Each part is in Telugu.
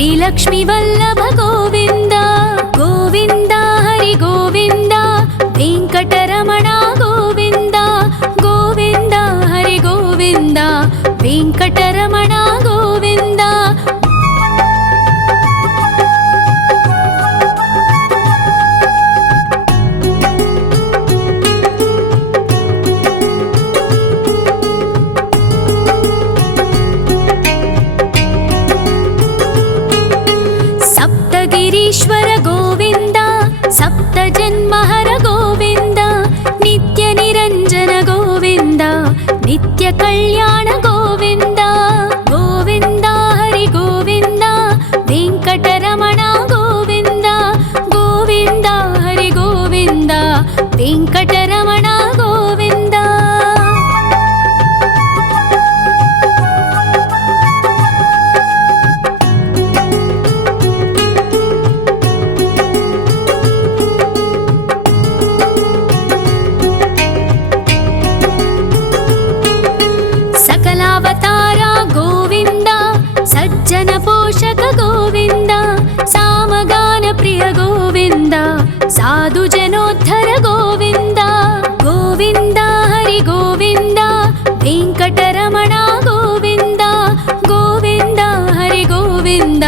श्रीलक्ष्मी वल्लभ गोविन्द गोविन्द हरि गोविन्द वेङ्कटरमण गोविन्द गोविन्द हरि गोविन्द वेङ्कटरमण गोविन्द ईश्वर गोविन्द सप्तजन्महर गोविन्द नित्य निरञ्जन गोविन्द नित्य कल्याण गोविन्द गोविन्द हरि गोविन्द वेङ्कटरमण गोविन्द गोविन्द हरि गोविन्द वेङ्कटरमण गोविन्द पोषक गोविन्द सामगान प्रिय गोविन्द साधु जनोद्धर गोविन्द गोविन्द हरि गोविन्द वेङ्कटरमण गोविन्द गोविन्द हरि गोविन्द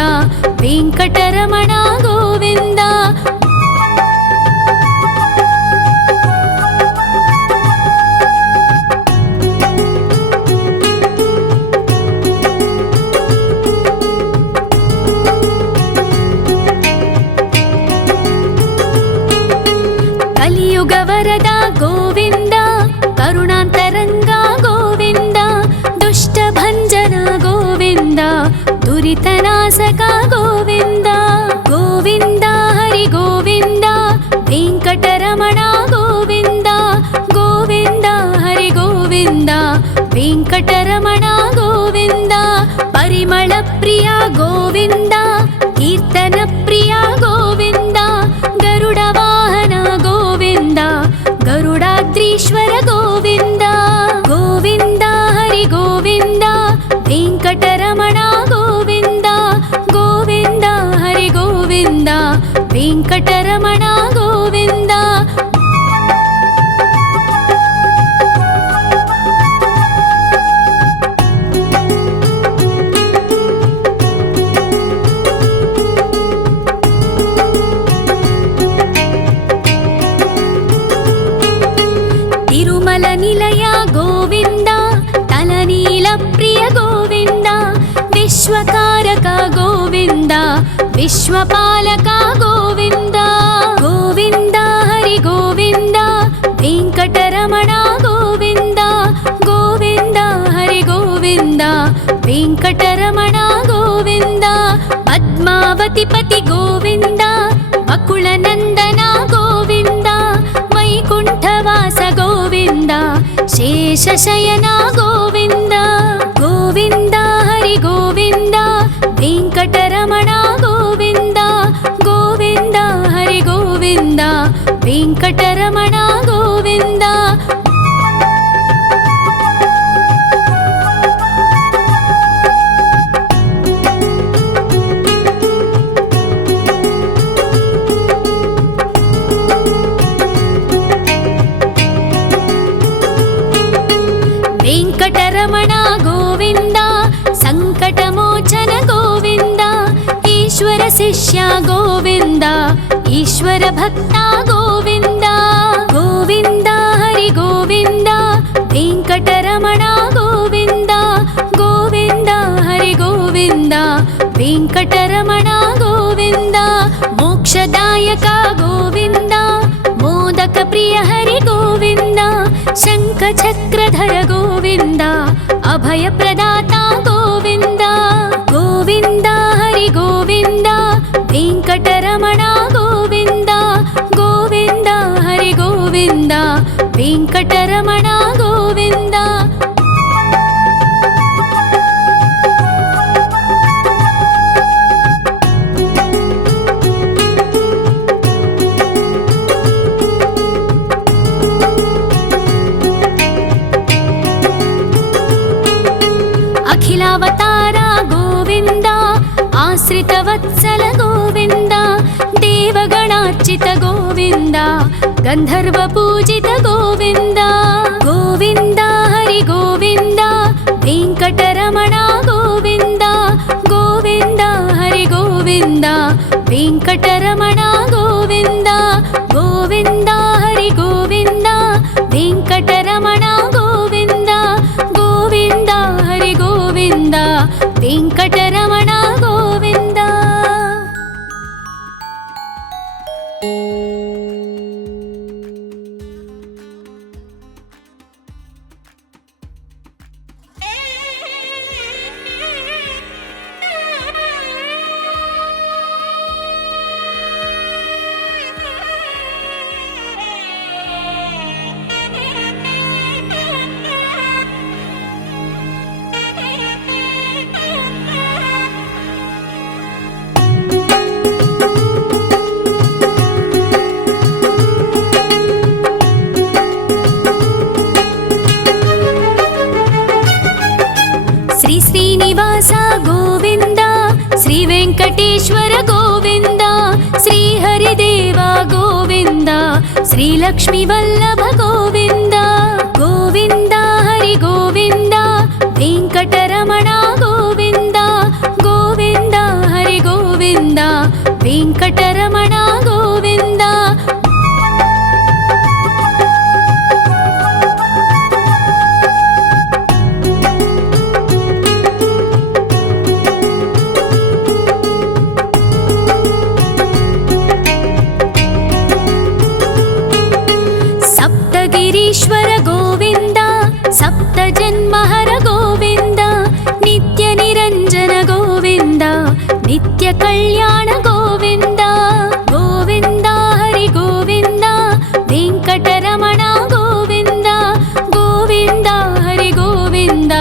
वेङ्कटरमण गोविन्द वरद गोविन्द करुणान्तरङ्ग गोविन्द दुष्टभञ्जन गोविन्द दुरितनाशक गोविन्द गोविन्द हरि गोविन्द वेङ्कटरमण गोविन्द गोविन्द हरि गोविन्द वेङ्कटरमण गोविन्द परिमल प्रिय गोविन्द कीर्तन प्रिय गोविन्द गरुड वाहन गोविन्द गरुडाद्रीश्वर गोविन्द गोविन्द हरि गोविन्द वेङ्कटरमण गोविन्द गोविन्द हरि गोविन्द वेङ्कटरमण गोविन्द तिरुमल निलय गोविन्द तलनील प्रिय गोविन्द विश्वकारक गोविन्द विश्वपालक गोविन्द गोविन्द हरि गोविन्द वेङ्कटरमण गोविन्द गोविन्द हरि गोविन्द वेङ्कटरमण गोविन्द पद्मावती पति गोविन्द बकुलनन्दन गोविन्द वैकुण्ठवास गोविन्द शेषशयन गोविन्द गोविन्द हरि गोविन्द वेङ्कटरमण गोविन्द गोविन्द हरि गोविन्द वेङ्कटरमण गोविन्द वेङ्कटरमण गोविन्द सङ्कटमोचन गोविन्द ईश्वर शिष्य गोविन्द ईश्वर भक्त गोविन्द गोविन्द हरि गोविन्द वेङ्कटरमण गोविन्द गोविन्द हरि गोविन्द वेङ्कटरमण गोविन्द मोक्षदायक गोविन्द मोदक प्रिय हरि गोविन्द शङ्खचक्रधर गोविन्द अभयप्रदाता गोविन्द गोविन्द हरि गोविन्द वेङ्कटरमण गोविन्द गोविन्द हरि गोविन्द वेङ्कटरमण गोविन्द वत्सल गोविन्द देवगणार्चित गोविन्द गन्धर्वपूजित गोविन्द गोविन्द हरि गोविन्द वेङ्कटरमण गोविन्द गोविन्द हरि गोविन्द वेङ्कटरमण गोविन्द गोविन्द हरि गोविन्द वेङ्कटरमण गोविन्द गोविन्द हरि गोविन्द वेङ्कटरमण गोविन्द। श्री श्रीनिवास गोविन्द श्री वेङ्कटेश्वर गोविन्द श्री हरिदेव गोविन्द श्री लक्ष्मीवल्लभ गोविन्द गोविन्द हरि गोविन्द वेङ्कटरमण गोविन्द गोविन्द हरि गोविन्द वेङ्कटरमण गोविन्द। सप्तगिरीश्वर गोविन्द सप्तजन्महर गोविन्द नित्यनिरञ्जन गोविन्द नित्यकल्याण गोविन्द गोविन्द हरि गोविन्द वेङ्कटरमण गोविन्द गोविन्द हरि गोविन्द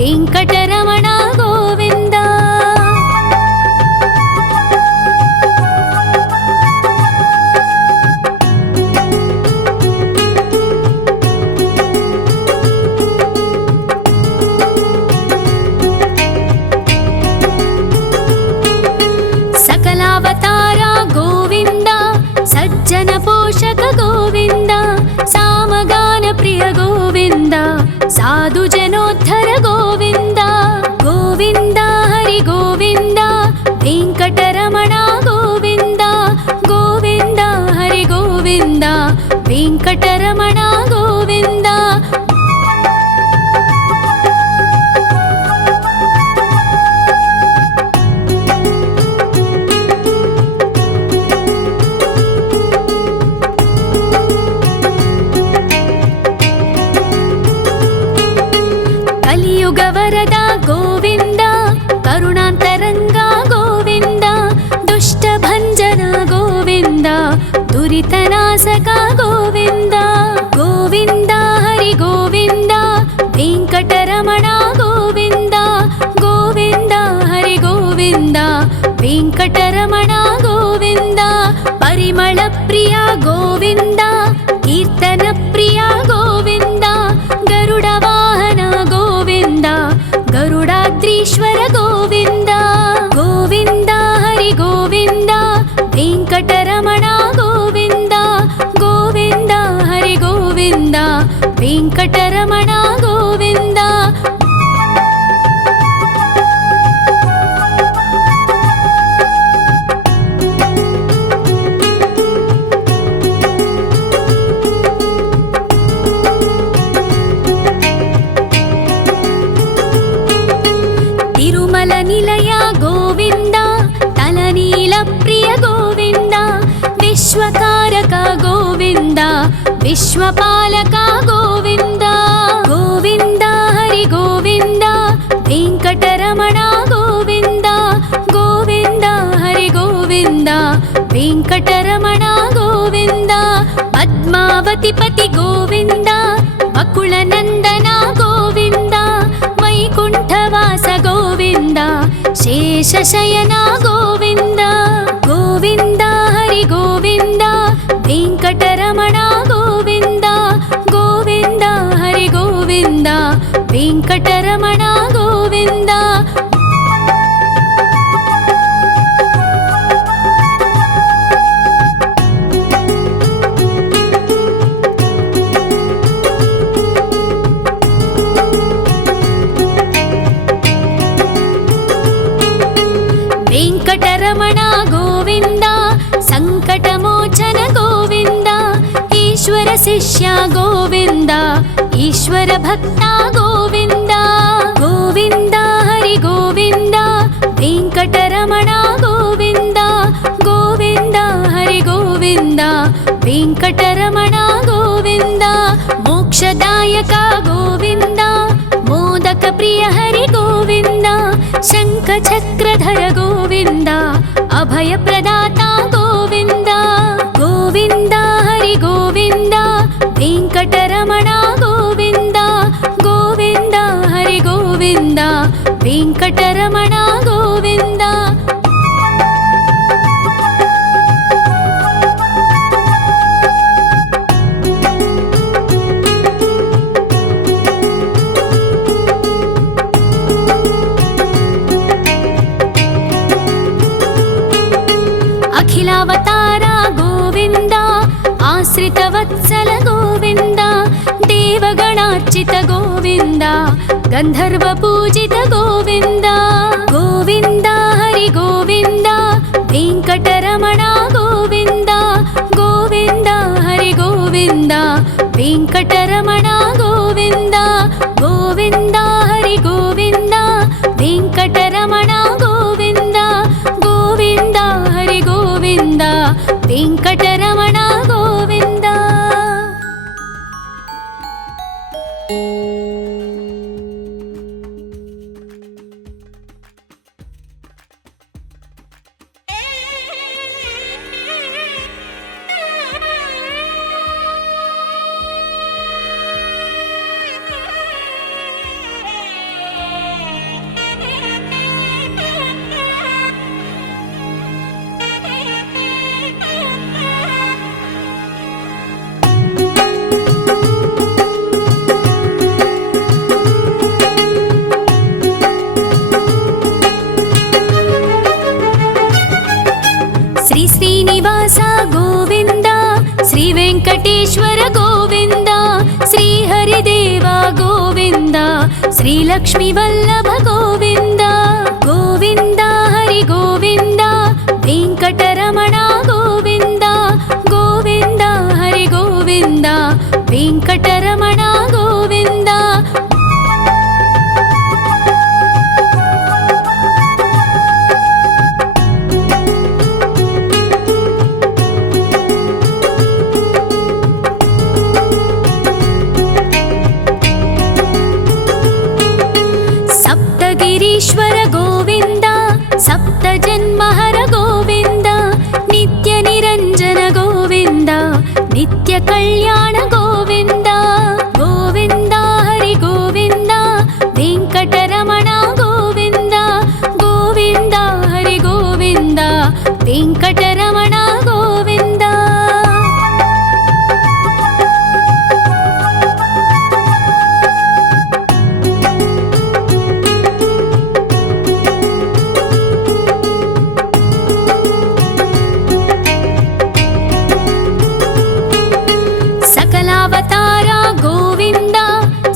वेङ्कटरमण गोविन्द। सकलावतारा गोविन्द सज्जन पोषक गोविन्द सामगान प्रिय गोविन्द साधु जनोद्धर गोविन्द गोविन्द हरि गोविन्द वेङ्कटरमण गोविन्द गोविन्द हरि गोविन्द वेङ्कटरमण गोविन्द। कलियुगवरद गोविन्द करुणान्तरङ्ग गोविन्द दुष्टभञ्जन गोविन्द दुरितनाशक गोविन्द गोविन्द हरि गोविन्द वेङ्कटरमण गोविन्द गोविन्द हरि गोविन्द वेङ्कटरमण गोविन्द। परिमलप्रिय गोविन्द कीर्तनप्रिय गोविन्द गरुडवाहन गोविन्द गरुडाद्रीश्वर गोविन्द गोविन्द हरि गोविन्द वेङ्कटरमण गोविन्द गोविन्द हरि गोविन्द वेङ्कटरमण गोविन्द। तिरुमल निलय गोविन्द तलनील प्रिय गोविन्द विश्वकारक गोविन्द विश्वपालक गोविन्द गोविन्द हरि गोविन्द वेङ्कटरमण गोविन्द गोविन्द हरि गोविन्द वेङ्कटरमण गोविन्द। पद्मावतिपति गोविन्द वकुलनन्दन गोविन्द वैकुण्ठवास गोविन्द शेषशयन गोविन्द गोविन्द हरि गोविन्द वेङ्कटरमण गोविन्द गोविन्द हरि गोविन्द वेङ्कटरमण गोविन्द। వెంకటరమణ గోవింద సంకటమోచన గోవింద ఈశ్వర శిష్య గోవింద ఈశ్వర భక్త గోవింద గోవింద హరి గోవింద వెంకటరమణ గోవింద గోవింద హరి గోవింద వెంకటరమణ గోవింద మోక్షదాయక గోవింద మోదక ప్రియ హరి గోవింద శంఖ చక్రధర గోవింద అభయ ప్రదాత గోవింద గోవింద హరి గోవింద వెంకటరమణ గోవింద గోవింద హరి గోవింద వెంకటరమణ గోవింద అఖిలావతార గోవింద ఆశ్రిత వత్సల గోవింద దేవగణార్చిత గోవింద గంధర్వ పూజిత గోవింద గోవింద హరి గోవింద వెంకటరమణ గోవింద గోవింద హరి గోవింద వెంకటరమణ గోవింద గోవింద హరి గోవింద వెంకటరమణ గోవింద గోవింద హరి గోవింద వెంకటరమణ గోవింద శ్రీ శ్రీనివాస గోవింద శ్రీ వెంకటేశ్వర గోవింద శ్రీ హరిదేవ గోవింద శ్రీ లక్ష్మీ వల్లభ గోవింద గోవింద హరి గోవింద వెంకటరమణ గోవింద గోవింద హరి గోవింద వెంకటరమణ గోవింద సప్తగిరీశ్వర గోవింద సప్త జన్మహర గోవింద నిత్య నిరంజన గోవింద నిత్య కళ్యాణ గోవింద గోవింద హరి గోవింద వెంకటరమణ గోవింద గోవింద హరి గోవింద వెంకటరమణ గోవింద సకలావతార గోవింద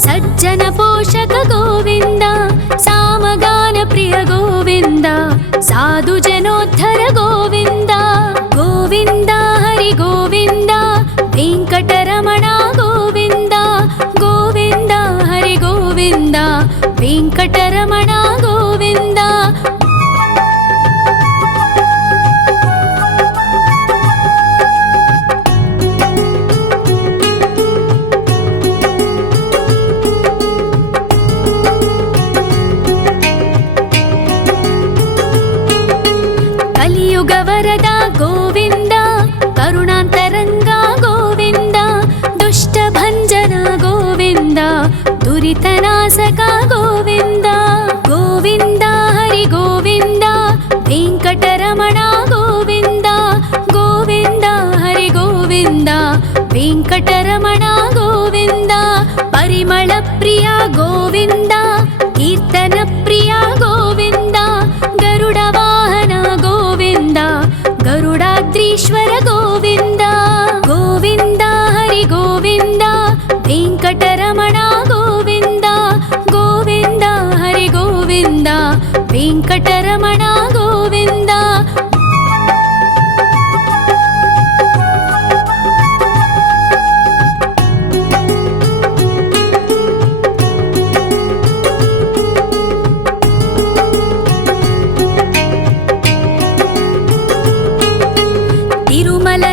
సజ్జన పోషక గోవింద సామగాన ప్రియ గోవింద సాధు జనోద్ధర గోవింద గోవింద హరి గోవింద వెంకటరమణ గోవింద గోవింద హరి గోవింద వెంకటరమణ గోవింద కలియుగ వరద గోవింద కరుణాంతరంగ గోవింద దుష్ట భంజన గోవింద దురితనాశక గోవింద గోవింద హరి గోవింద వెంకటరమణ గోవింద గోవింద హరి గోవింద వెంకటరమణ గోవింద పరిమళ ప్రియ గోవింద కీర్తన ప్రియ గోవింద గరుడ వాహన గోవింద గరుడాద్రీశ్వర గోవింద గోవింద హరి గోవింద వెంకటరమణ గోవింద గోవింద హరి గోవింద వెంకటరమణ గోవింద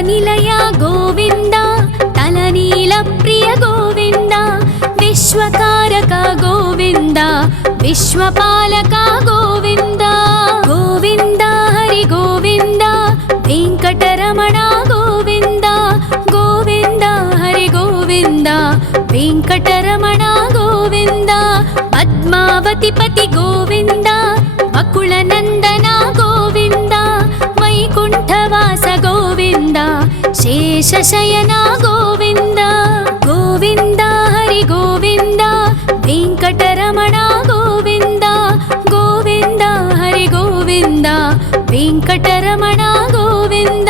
ನಿಲಯ ಗೋವಿಂದ ತಲನೀಲ ಪ್ರಿಯ ಗೋವಿಂದ ವಿಶ್ವಕಾರಕ ಗೋವಿಂದ ವಿಶ್ವಪಾಲಕ ಗೋವಿಂದ ಗೋವಿಂದ ಹರಿ ಗೋವಿಂದ ವೆಂಕಟರಮಣ ಗೋವಿಂದ ಗೋವಿಂದ ಹರಿ ಗೋವಿಂದ ವೆಂಕಟರಮಣ ಗೋವಿಂದ ಪದ್ಮಾವತಿ ಪತಿ ಗೋವಿಂದ ಅಕುಳನಂದನ ಗೋವಿಂದ ವೈಕುಂಠವಾಸ ಗೋವಿಂದ ಶೇಷಶಯನ ಗೋವಿಂದ ಗೋವಿಂದ ಹರಿ ಗೋವಿಂದ ವೆಂಕಟರಮಣ ಗೋವಿಂದ ಗೋವಿಂದ ಹರಿ ಗೋವಿಂದ ವೆಂಕಟರಮಣ ಗೋವಿಂದ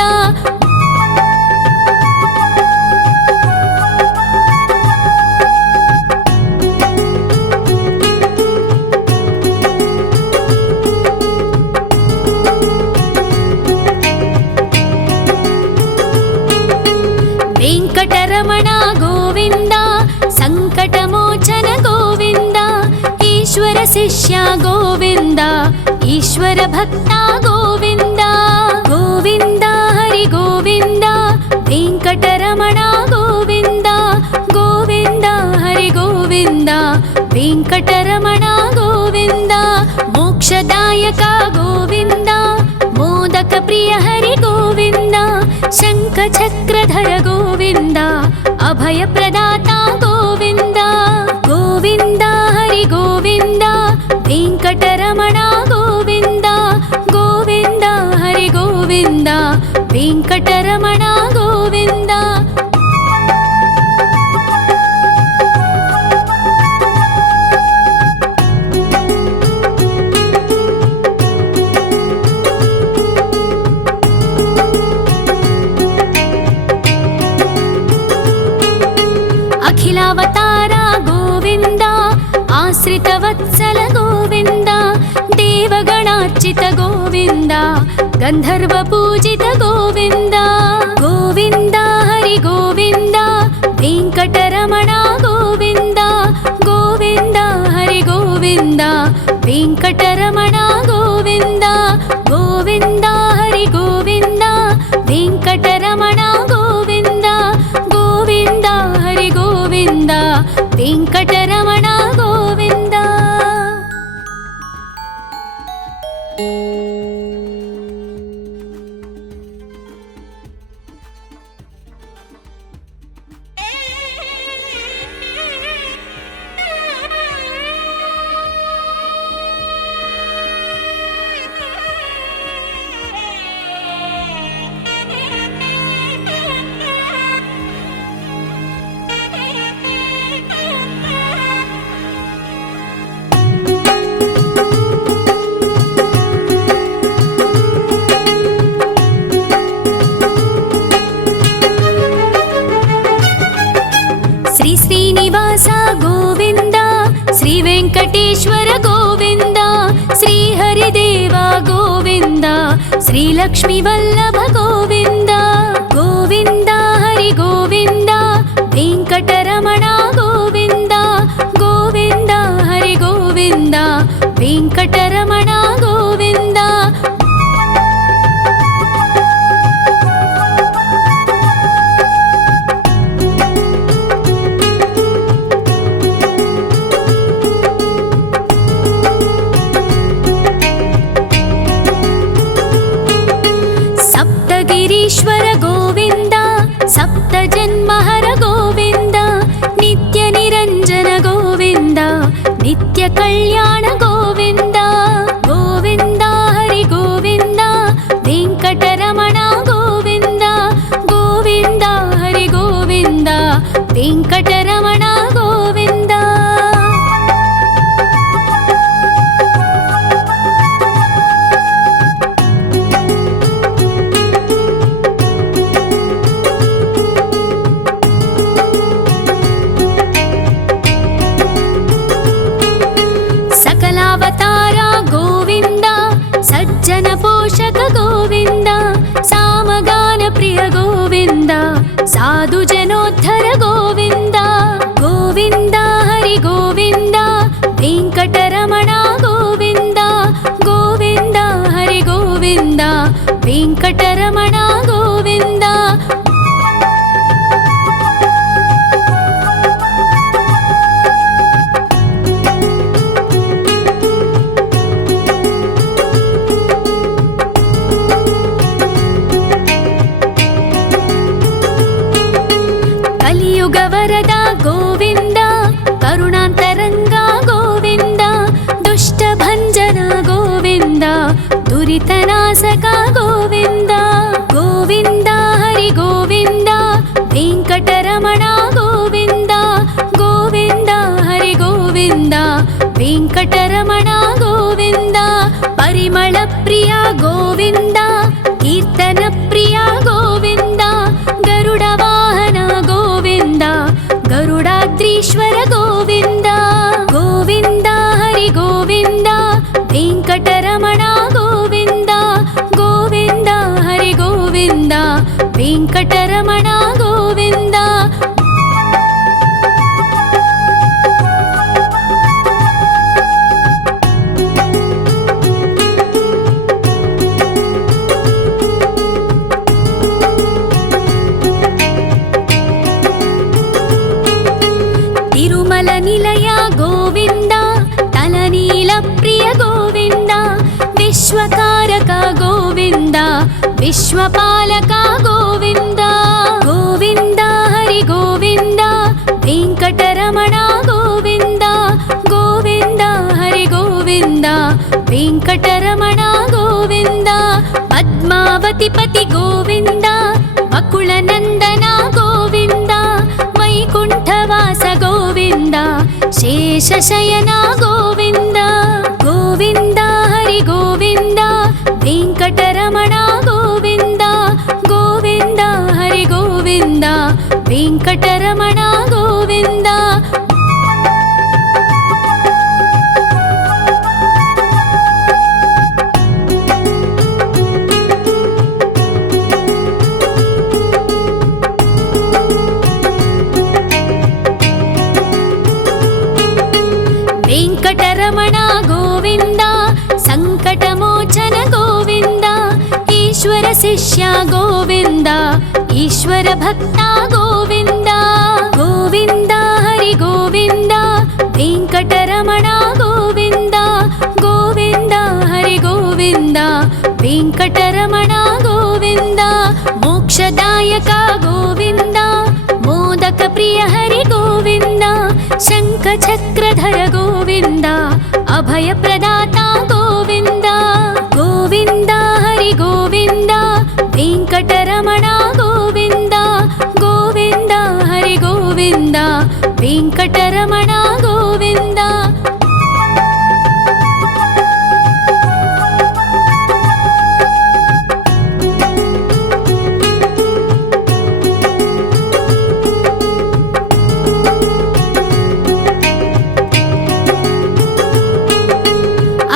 ವೆಂಕಟರಮಣ ಗೋವಿಂದ ಸಂಕಟಮೋಚನ ಗೋವಿಂದ ಈಶ್ವರ ಶಿಷ್ಯ ಗೋವಿಂದ ಈಶ್ವರ ಭಕ್ತ ಗೋವಿಂದ ಗೋವಿಂದ ಹರಿ ಗೋವಿಂದ ವೆಂಕಟರಮಣ ಗೋವಿಂದ ಗೋವಿಂದ ಹರಿ ಗೋವಿಂದ ವೆಂಕಟರಮಣ ಗೋವಿಂದ ಮೋಕ್ಷದಾಯಕ ಗೋವಿಂದ ಮೋದಕ ಪ್ರಿಯ ಹರಿ ಗೋವಿಂದ ಶಂಖ ಚಕ್ರಧರ ಗೋವಿಂದ ಅಭಯ ಪ್ರದಾತ ಗೋವಿಂದ ಗೋವಿಂದ ಹರಿ ಗೋವಿಂದ ವೆಂಕಟರಮಣ ಗೋವಿಂದ ಗೋವಿಂದ ಹರಿ ಗೋವಿಂದ ವೆಂಕಟರಮಣ ಗೋವಿಂದ ಅಖಿಲಾವತಾರ ಗೋವಿಂದ ಆಶ್ರಿತವತ್ಸಲ ಗೋವಿಂದ ದೇವಗಣಾರ್ಚಿತ ಗೋವಿಂದ ಗಂಧರ್ವ ಪೂಜಿತ ಗೋವಿಂದ ಗೋವಿಂದ ಹರಿ ಗೋವಿಂದ ವೆಂಕಟರಮಣ ಗೋವಿಂದ ಗೋವಿಂದ ಹರಿ ಗೋವಿಂದ ವೆಂಕಟರಮಣ ಗೋವಿಂದ ಗೋವಿಂದ ಹರಿ ಗೋವಿಂದ ವೆಂಕಟರಮಣ ಗೋವಿಂದ ಗೋವಿಂದ ಹರಿ ಗೋವಿಂದ ವೆಂಕಟರಮಣ ಗೋವಿಂದ ಶ್ರೀ ಶ್ರೀನಿವಾಸ ಗೋವಿಂದ ಶ್ರೀ ವೆಂಕಟೇಶ್ವರ ಗೋವಿಂದ ಶ್ರೀ ಹರಿದೇವ ಗೋವಿಂದ ಶ್ರೀ ಲಕ್ಷ್ಮೀ ವಲ್ಲಭ ಗೋವಿಂದ ಗೋವಿಂದ ಹರಿ ಗೋವಿಂದ ವೆಂಕಟರಮಣ ಗೋವಿಂದ ಗೋವಿಂದ ಹರಿ ಗೋವಿಂದ ವೆಂಕಟರಮಣ ಗೋವಿಂದ ಸಪ್ತಗಿರೀಶ್ವರ ಗೋವಿಂದ ಸಪ್ತ ಜನ್ಮಹರ ಗೋವಿಂದ ನಿತ್ಯ ನಿರಂಜನ ಗೋವಿಂದ ನಿತ್ಯ ಕಲ್ಯಾಣ ಗೋವಿಂದ ಗೋವಿಂದ ಹರಿ ಗೋವಿಂದ ವೆಂಕಟರಮಣ ಗೋವಿಂದ ಗೋವಿಂದ ಹರಿ ಗೋವಿಂದ ವೆಂಕಟರಮಣ ಗೋವಿಂದ सकलावतार गोविंद सज्जन पोषक गोविंद सामगान प्रिय गोविंद साधु जनोद्धर गोविंद गोविंद हरि गोविंद वेंकटरमण गोविंद गोविंद हरि गोविंद वेंकटरमण गोविंद विश्वपालका गोविन्द गोविन्द हरि गोविन्द वेङ्कटरमणा गोविन्द गोविन्द हरि गोविन्द वेङ्कटरमणा गोविन्द पद्मावतिपति गोविन्द वकुलनन्दना गोविन्द वैकुण्ठवास गोविन्द शेषशयना गोविन्द गोविन्द हरि गोविन्द वेङ्कटरमणा गोविन्द गोविन्द हरि गोविन्द वेङ्कटरमणा गोविन्द वेङ्कटरमण गोविन्द सङ्कटमोचन गोविन्द ईश्वर शिष्य गोविन्द ईश्वर भक्ता गोविन्द गोविन्द हरि गोविन्द वेङ्कटरमण गोविन्द गोविन्द हरि गोविन्द वेङ्कटरमण गोविन्द मोक्षदायक गोविन्द मोदक प्रिय हरि गोविन्द शङ्खचक्रधर गोविन्द अभयप्रदाता गोविन्द गोविन्द हरि गोविन्द वेङ्कटरमण गोविन्द गोविन्द हरि गोविन्द वेङ्कटरमण गोविन्द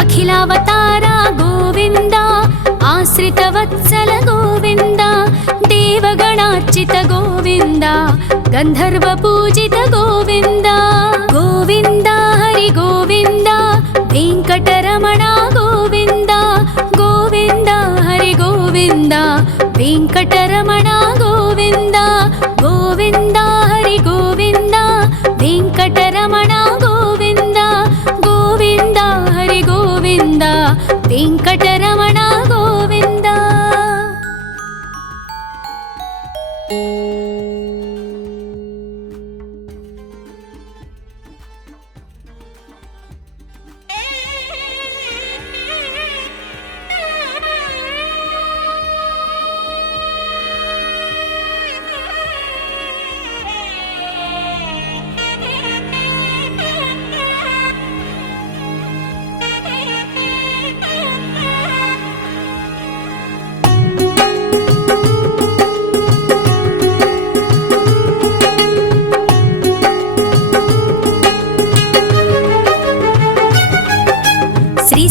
अखिलावतारा गोविन्द आश्रितवत्सल गोविन्द देवगणार्चित गोविन्द गन्धर्वपूजित गोविन्द गोविन्द हरि गोविन्द वेङ्कटरमण गोविन्द गोविन्द हरि गोविन्द वेङ्कटरमण गोविन्द गोविन्द हरि गोविन्द वेङ्कटरमण गोविन्द गोविन्द हरि गोविन्द वेङ्कटरमण गोविन्द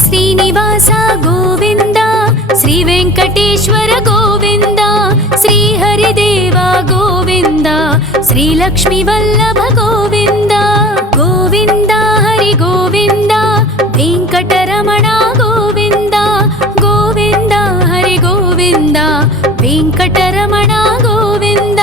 श्रीनिवास गोविन्द श्री वेङ्कटेश्वर गोविन्द श्री हरिदेव गोविन्द श्रीलक्ष्मी वल्लभ गोविन्द गोविन्द हरि गोविन्द वेङ्कटरमण गोविन्द गोविन्द हरि गोविन्द वेङ्कटरमण गोविन्द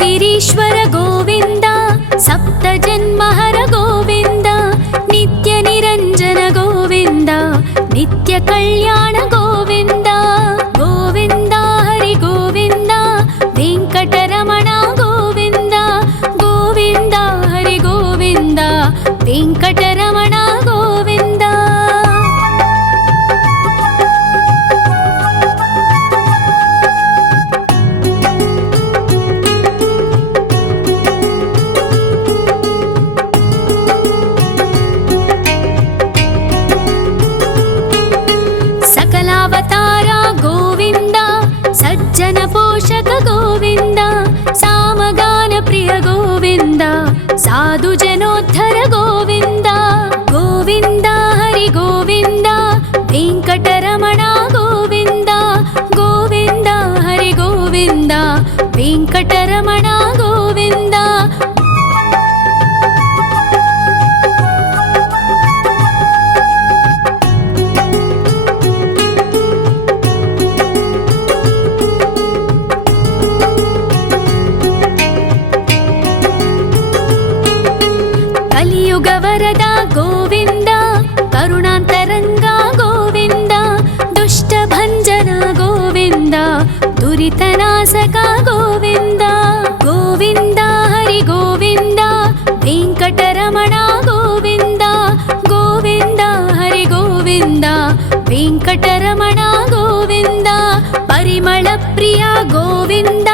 गिरीश्वर गोविन्द सप्तजन्महर गोविन्द नित्यनिरञ्जन गोविन्द नित्यकल्याण गोविन्द गोविन्द हरि गोविन्द वेङ्कटरमण गोविन्द गोविन्द हरि गोविन्द वेङ्कटरमण गोविन्द सकलावतारा ಸಾಧಕ ಗೋವಿಂದ ಗೋವಿಂದ ಹರಿ ಗೋವಿಂದ ವೆಂಕಟರಮಣ ಗೋವಿಂದ ಗೋವಿಂದ ಹರಿ ಗೋವಿಂದ ವೆಂಕಟರಮಣ ಗೋವಿಂದ ಪರಿಮಳ ಪ್ರಿಯ ಗೋವಿಂದ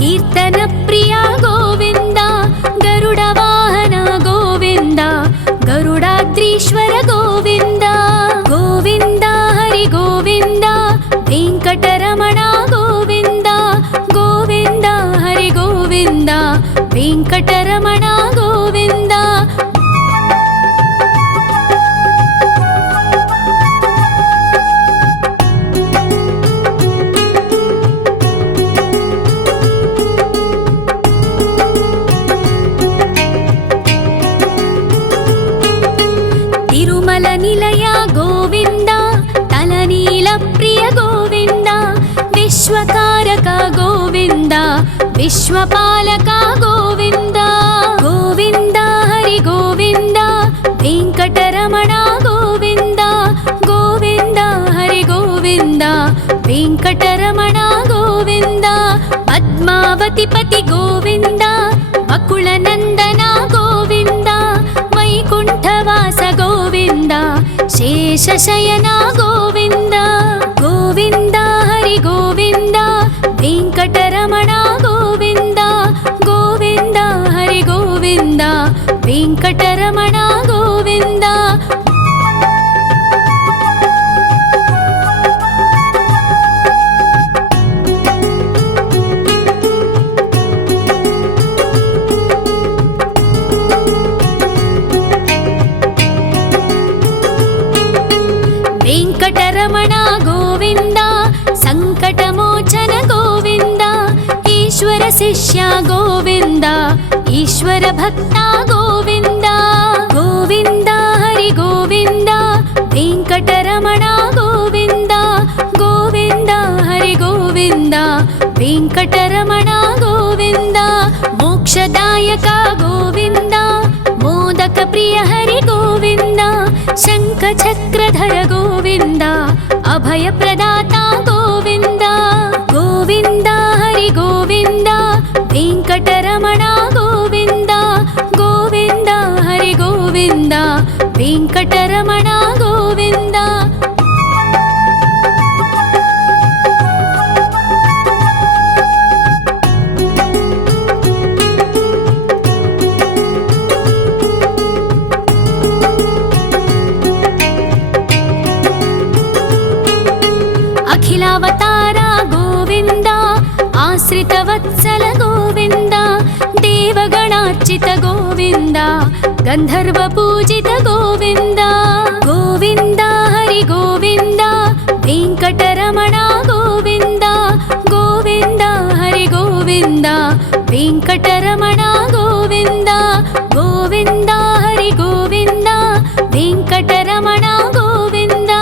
ಕೀರ್ತನ ಪ್ರಿಯ ಗೋವಿಂದ ಗರುಡ ವಾಹನ ಗೋವಿಂದ ಗರುಡಾದ್ರೀಶ್ವರ ಗೋವಿಂದ ಗೋವಿಂದ ಹರಿ ಗೋವಿಂದ ವೆಂಕಟರಮಣ ಗೋವಿಂದ ಗೋವಿಂದ ಹರಿ ಗೋವಿಂದ ವೆಂಕಟರಮಣ ಗೋವಿಂದ ತಿರುಮಲ ನಿಲಯ ಗೋವಿಂದ ತಲನೀಲ ಪ್ರಿಯ ಗೋವಿಂದ ವಿಶ್ವಕಾರಕ ಗೋವಿಂದ ವಿಶ್ವಪಾಲಕ ಗೋವಿಂದ ಗೋವಿಂದ ಹರಿ ಗೋವಿಂದ ವೆಂಕಟರಮಣ ಗೋವಿಂದ ಗೋವಿಂದ ಹರಿ ಗೋವಿಂದ ವೆಂಕಟರಮಣ ಗೋವಿಂದ ಪದ್ಮಾವತಿ ಪತಿ ಗೋವಿಂದ ಬಕುಳ ನಂದನ ಗೋವಿಂದ ವೈಕುಂಠವಾಸ ಗೋವಿಂದ ಶೇಷಶಯನ ಗೋವಿಂದ ಗೋವಿಂದ ಹರಿ ಗೋವಿಂದ ವೆಂಕಟರಮಣ ಗೋವಿಂದ ಗೋವಿಂದ ಹರಿ ಗೋವಿಂದ ವೆಂಕಟರಮಣ ಗೋವಿಂದ ವೆಂಕಟರಮಣ ಗೋವಿಂದ ಸಂಕಟಮೋಚನ ಗೋವಿಂದ ಈಶ್ವರ ಶಿಷ್ಯ ಗೋವಿಂದ ಈಶ್ವರ ಭಕ್ತ ಗೋವಿಂದ ಗೋವಿಂದ ಹರಿ ಗೋವಿಂದ ವೆಂಕಟರಮಣ ಗೋವಿಂದ ಗೋವಿಂದ ಹರಿ ಗೋವಿಂದ ವೆಂಕಟರಮಣ ಗೋವಿಂದ ಮೋಕ್ಷದಾಯಕ ಗೋವಿಂದ ಮೋದಕ ಪ್ರಿಯ ಹರಿ ಗೋವಿಂದ ಶಂಖ ಚಕ್ರಧರ ಗೋವಿಂದ ಅಭಯ ಪ್ರದಾತ ಗೋವಿಂದ ಗೋವಿಂದ ಹರಿ ಗೋವಿಂದ ವೆಂಕಟರಮಣ ಗೋವಿಂದ ಗೋವಿಂದ ಹರಿ ಗೋವಿಂದ ವೆಂಕಟರಮಣ ಗೋವಿಂದ ಅಖಿಲಾವತಾರ ಗೋವಿಂದ ಆಶ್ರಿತ ವತ್ಸಲ ಗೋವಿಂದ ದೇವಗಣಾರ್ಚಿತ ಗೋವಿಂದ ಗಂಧರ್ವ ಪೂಜಿತ ಗೋವಿಂದ ಗೋವಿಂದ ಹರಿ ಗೋವಿಂದ ವೆಂಕಟರಮಣ ಗೋವಿಂದ ಗೋವಿಂದ ಹರಿ ಗೋವಿಂದ ವೆಂಕಟರಮಣ ಗೋವಿಂದ ಗೋವಿಂದ ಹರಿ ಗೋವಿಂದ ವೆಂಕಟರಮಣ ಗೋವಿಂದ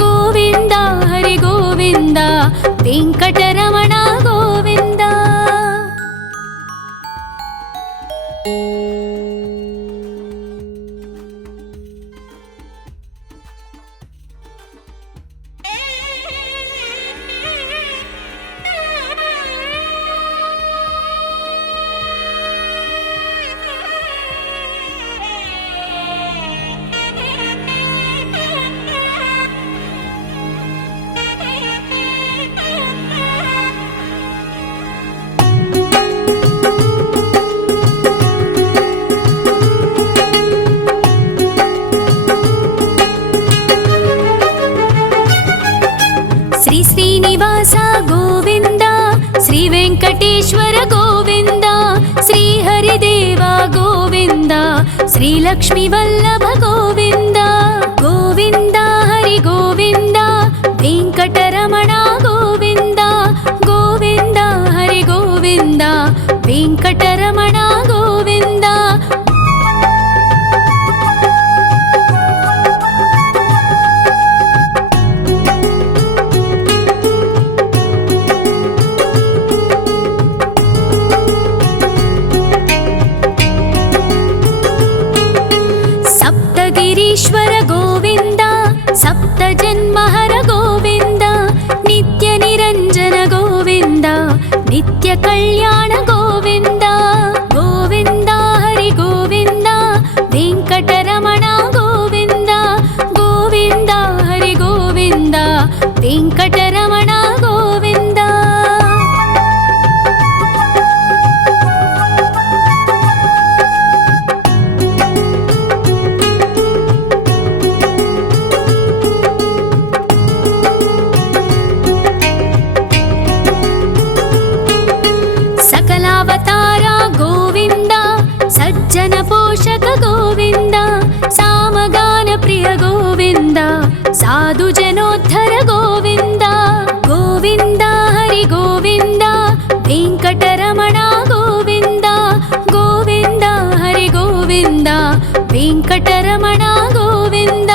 ಗೋವಿಂದ ಹರಿ ಗೋವಿಂದ ವೆಂಕಟರಮಣ ಗೋವಿಂದ ಶ್ರೀನಿವಾಸ ಗೋವಿಂದ ಶ್ರೀ ವೆಂಕಟೇಶ್ವರ ಗೋವಿಂದ ಶ್ರೀ ಹರಿದೇವ ಗೋವಿಂದ ಶ್ರೀ ಲಕ್ಷ್ಮೀ ವಲ್ಲಭ ಗೋವಿಂದ ಗೋವಿಂದ ಹರಿ ಗೋವಿಂದ ವೆಂಕಟರಮಣ ಗೋವಿಂದ ಗೋವಿಂದ ಹರಿ ಗೋವಿಂದ ವೆಂಕಟರಮಣ ಗೋವಿಂದ ಸಪ್ತಗಿರೀಶ್ವರ ಗೋವಿಂದ ಸಪ್ತ ಜನ್ಮಹರ ವೆಂಕಟರಮಣ ಗೋವಿಂದ. ಸಕಲಾವತಾರ ಗೋವಿಂದ, ಸಜ್ಜನ ಪೋಷಕ ಗೋವಿಂದ, ಸಾಮಗಾನ ಪ್ರಿಯ ಗೋವಿಂದ, ಸಾಧು ಜನೋದ್ಧರ ಗೋವಿಂದ. ಗೋವಿಂದ ಹರಿ ಗೋವಿಂದ, ವೆಂಕಟರಮಣ ಗೋವಿಂದ. ಗೋವಿಂದ ಹರಿ ಗೋವಿಂದ, ವೆಂಕಟರಮಣ ಗೋವಿಂದ.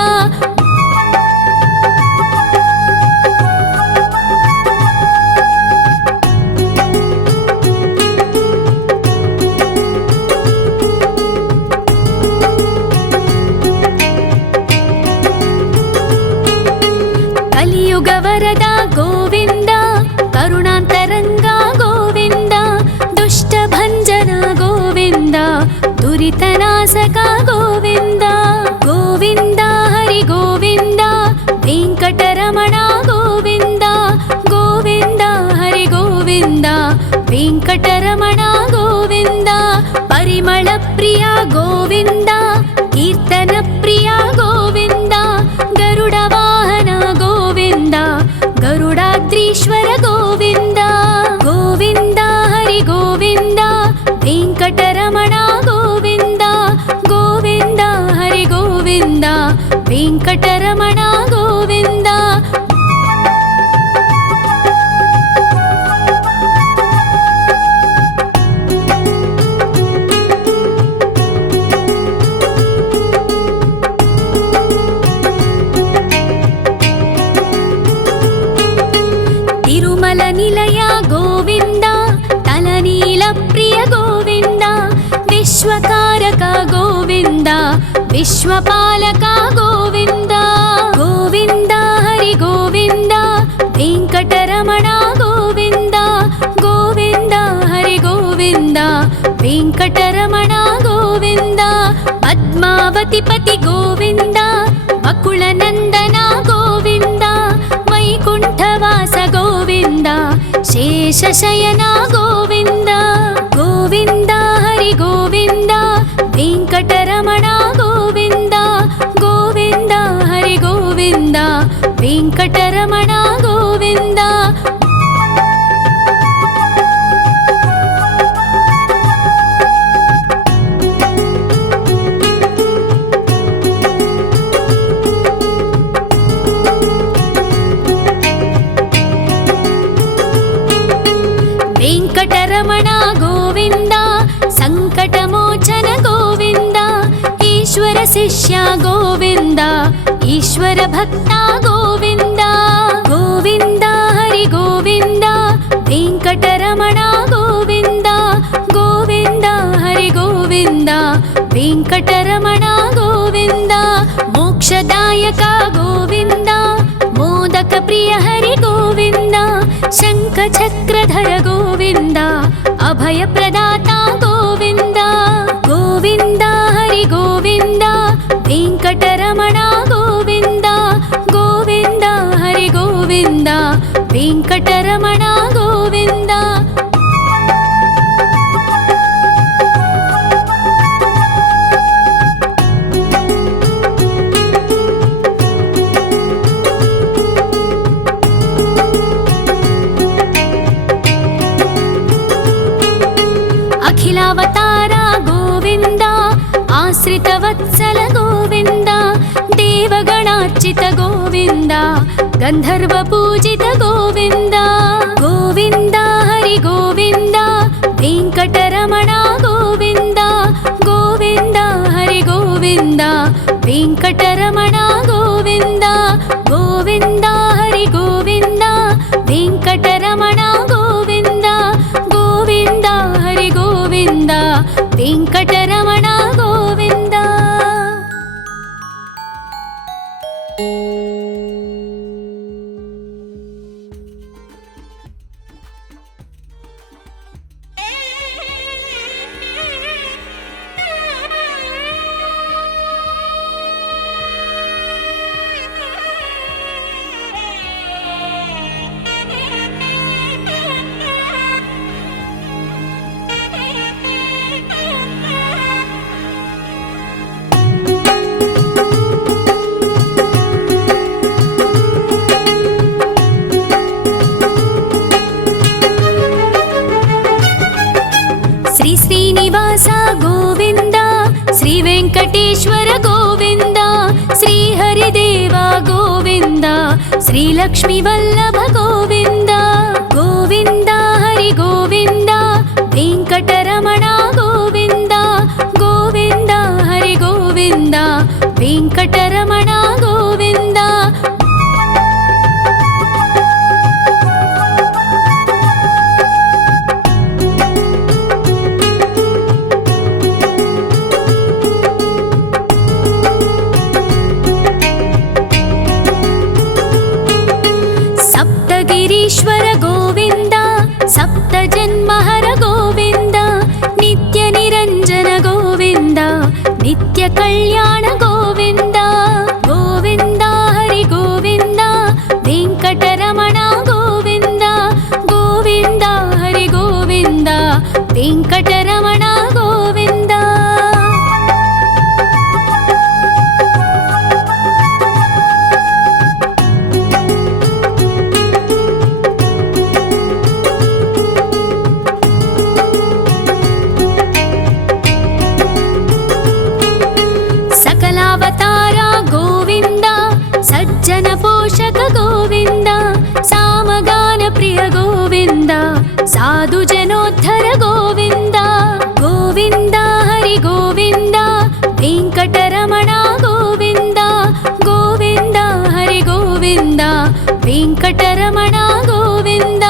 ಕಲಿಯುಗ ವರದ ಗೋವಿಂದ, ಕರುಣಾಂತರಂಗ ಗೋವಿಂದ, ದುಷ್ಟ ಭಂಜನ ಗೋವಿಂದ, ದುರಿತನಾಶಕ ಗೋವಿಂದ. ಗೋವಿಂದ ಹರಿ ಗೋವಿಂದ, ವೆಂಕಟರಮಣ ಗೋವಿಂದ. ಗೋವಿಂದ ಹರಿ ಗೋವಿಂದ, ವೆಂಕಟರಮಣ ಗೋವಿಂದ. ಪರಿಮಳ ಪ್ರಿಯ ಗೋವಿಂದ, ಕೀರ್ತನ ಪ್ರಿಯ ಗೋವಿಂದ, ಗರುಡ ವಾಹನ ಗೋವಿಂದ, ಗರುಡಾದ್ರೀಶ್ವರ ಗೋವಿಂದ. ಗೋವಿಂದ ಹರಿ ಗೋವಿಂದ, ವೆಂಕಟರಮಣ ಗೋವಿಂದ. ಗೋವಿಂದ ಹರಿ ಗೋವಿಂದ, ವೆಂಕಟರಮಣ ಗೋವಿಂದ. ತಿರುಮಲ ನಿಲಯ ಗೋವಿಂದ, ತಲನೀಲ ಪ್ರಿಯ ಗೋವಿಂದ, ವಿಶ್ವಕಾರಕ ಗೋವಿಂದ, ವಿಶ್ವಪಾಲಕ ಗೋವಿಂದ. ಗೋವಿಂದ ಹರಿ ಗೋವಿಂದ, ವೆಂಕಟರಮಣ ಗೋವಿಂದ. ಗೋವಿಂದ ಹರಿ ಗೋವಿಂದ, ವೆಂಕಟರಮಣ ಗೋವಿಂದ. ಪದ್ಮಾವತಿ ಪತಿ ಗೋವಿಂದ, ಬಕುಳ ನಂದನ ಗೋವಿಂದ, ವೈಕುಂಠವಾಸ ಗೋವಿಂದ, ಶೇಷಶಯನ ಗೋವಿಂದ. ಗೋವಿಂದ ಹರಿ ಗೋವಿಂದ, ವೆಂಕಟರಮಣ ಗೋವಿಂದ. ಗೋವಿಂದ ಹರಿ ಗೋವಿಂದ, ವೆಂಕಟರಮಣ ಗೋವಿಂದ. ವೆಂಕಟರಮಣ ಗೋವಿಂದ, ಸಂಕಟಮೋಚನ ಗೋವಿಂದ, ಈಶ್ವರ ಶಿಷ್ಯ ಗೋವಿಂದ, ಈಶ್ವರ ಭಕ್ತ ಗೋವಿಂದ. ಗೋವಿಂದ ಹರಿ ಗೋವಿಂದ, ವೆಂಕಟರಮಣ ಗೋವಿಂದ. ಗೋವಿಂದ ಹರಿ ಗೋವಿಂದ, ವೆಂಕಟರಮಣ ಗೋವಿಂದ. ಮೋಕ್ಷದಾಯಕ ಗೋವಿಂದ, ಮೋದಕ ಪ್ರಿಯ ಹರಿ ಗೋವಿಂದ, ಶಂಖ ಚಕ್ರಧರ ಗೋವಿಂದ, ಅಭಯ ಪ್ರದಾತ ಗೋವಿಂದ. ಗೋವಿಂದ ಹರಿ ಗೋವಿಂದ, ವೆಂಕಟರಮಣ ಗೋವಿಂದ. ಗೋವಿಂದ ಹರಿ ಗೋವಿಂದ, ವೆಂಕಟರಮಣ ಗೋವಿಂದ. ಅಖಿಲಾವತಾರ ಗೋವಿಂದ, ಆಶ್ರಿತ ವತ್ಸಲ ಗೋವಿಂದ, ದೇವಗಣಾರ್ಚಿತ ಗೋವಿಂದ, ಗಂಧರ್ವ ಪೂಜಿತ ಗೋವಿಂದ. ಗೋವಿಂದ ಹರಿ ಗೋವಿಂದ, ವೆಂಕಟರಮಣ ಗೋವಿಂದ. ಗೋವಿಂದ ಹರಿ ಗೋವಿಂದ, ವೆಂಕಟರಮಣ ಗೋವಿಂದ. ಗೋವಿಂದ ಹರಿ ಗೋವಿಂದ, ವೆಂಕಟರಮಣ ಗೋವಿಂದ. ಗೋವಿಂದ ಹರಿ ಗೋವಿಂದ, ವೆಂಕಟರಮಣ ಗೋವಿಂದ. వెంకటేశ్వర గోవింద శ్రీహరిదేవ గోవింద శ్రీలక్ష్మీ వల్లభ గోవింద గోవింద హరి గోవింద వెంకటరమణ గోవింద గోవింద హరి గోవింద వెంకటరమణ గోవింద సప్తగిరీశ్వర గోవింద సప్త జన్మహర గోవింద నిత్య నిరంజన గోవింద నిత్య కళ్యాణ గోవింద గోవింద హరి గోవింద వెంకటరమణ గోవింద గోవింద హరి గోవింద వెంకటరమణ గోవింద సకలావతార గోవింద సజ్జన పోషక గోవింద సామగాన ప్రియ గోవింద సాధు జనోద్ధర గోవింద గోవింద హరి గోవింద వెంకటరమణ గోవింద గోవింద హరి గోవింద వెంకటరమణ గోవింద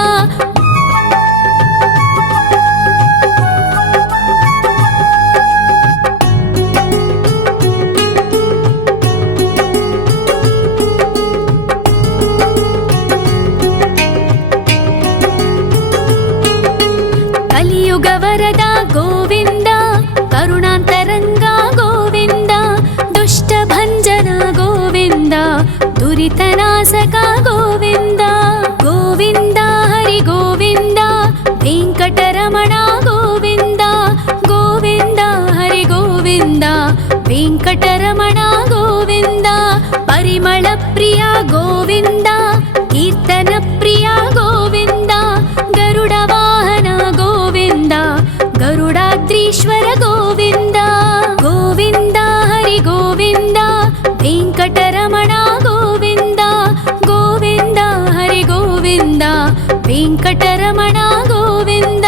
కలియుగ వరద గోవింద కరుణాంతరంగ గోవింద దుష్ట భంజన గోవింద దురితనాశక గోవింద గోవింద హరి గోవింద వెంకటరమణ గోవింద గోవింద హరి గోవింద వెంకటరమణ గోవింద పరిమళ ప్రియ గోవింద కీర్తన ప్రియ గోవింద గరుడ వాహన గోవింద గరుడాద్రీశ్వర గోవింద గోవింద హరి గోవింద వెంకటరమణ గోవింద గోవింద హరి గోవింద వెంకటరమణ గోవింద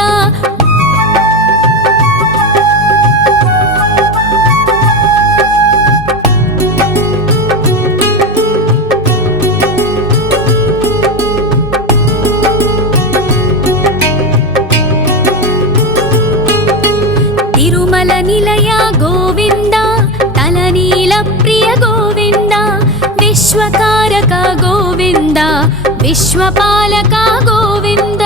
తిరుమల నిలయ గోవింద తలనీల ప్రియ గోవింద విశ్వకారక గోవింద విశ్వపాలక గోవింద